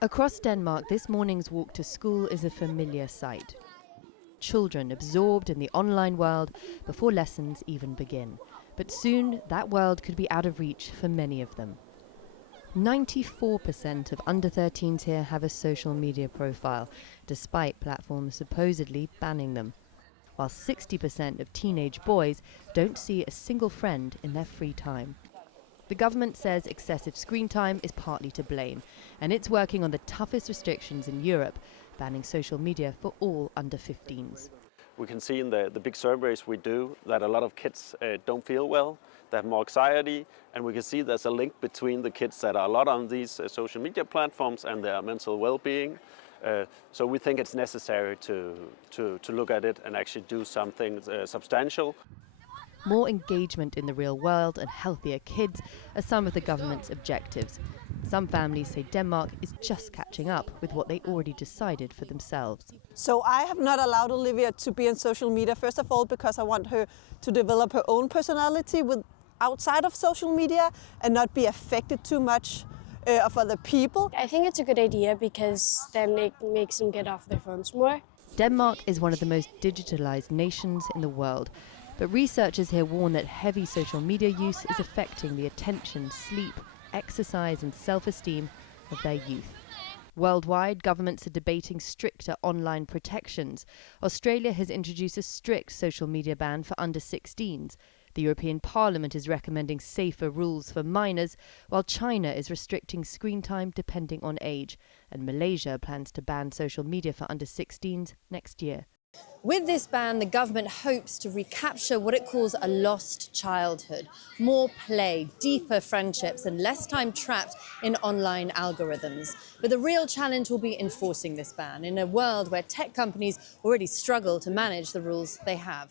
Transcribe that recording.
Across Denmark, this morning's walk to school is a familiar sight. Children absorbed in the online world before lessons even begin. But soon, that world could be out of reach for many of them. 94% of under 13s here have a social media profile, despite platforms supposedly banning them. While 60% of teenage boys don't see a single friend in their free time. The government says excessive screen time is partly to blame, and it's working on the toughest restrictions in Europe, banning social media for all under 15s. We can see in the big surveys we do that a lot of kids don't feel well, they have more anxiety, and we can see there's a link between the kids that are a lot on these social media platforms and their mental well-being. So we think it's necessary to look at it and actually do something substantial. More engagement in the real world and healthier kids are some of the government's objectives. Some families say Denmark is just catching up with what they already decided for themselves. So I have not allowed Olivia to be on social media, first of all, because I want her to develop her own personality outside of social media and not be affected too much of other people. I think it's a good idea because then it makes them get off their phones more. Denmark is one of the most digitalized nations in the world. But researchers here warn that heavy social media use is affecting the attention, sleep, exercise and self-esteem of their youth. Worldwide, governments are debating stricter online protections. Australia has introduced a strict social media ban for under 16s. The European Parliament is recommending safer rules for minors, while China is restricting screen time depending on age. And Malaysia plans to ban social media for under 16s next year. With this ban, the government hopes to recapture what it calls a lost childhood. More play, deeper friendships and less time trapped in online algorithms. But the real challenge will be enforcing this ban in a world where tech companies already struggle to manage the rules they have.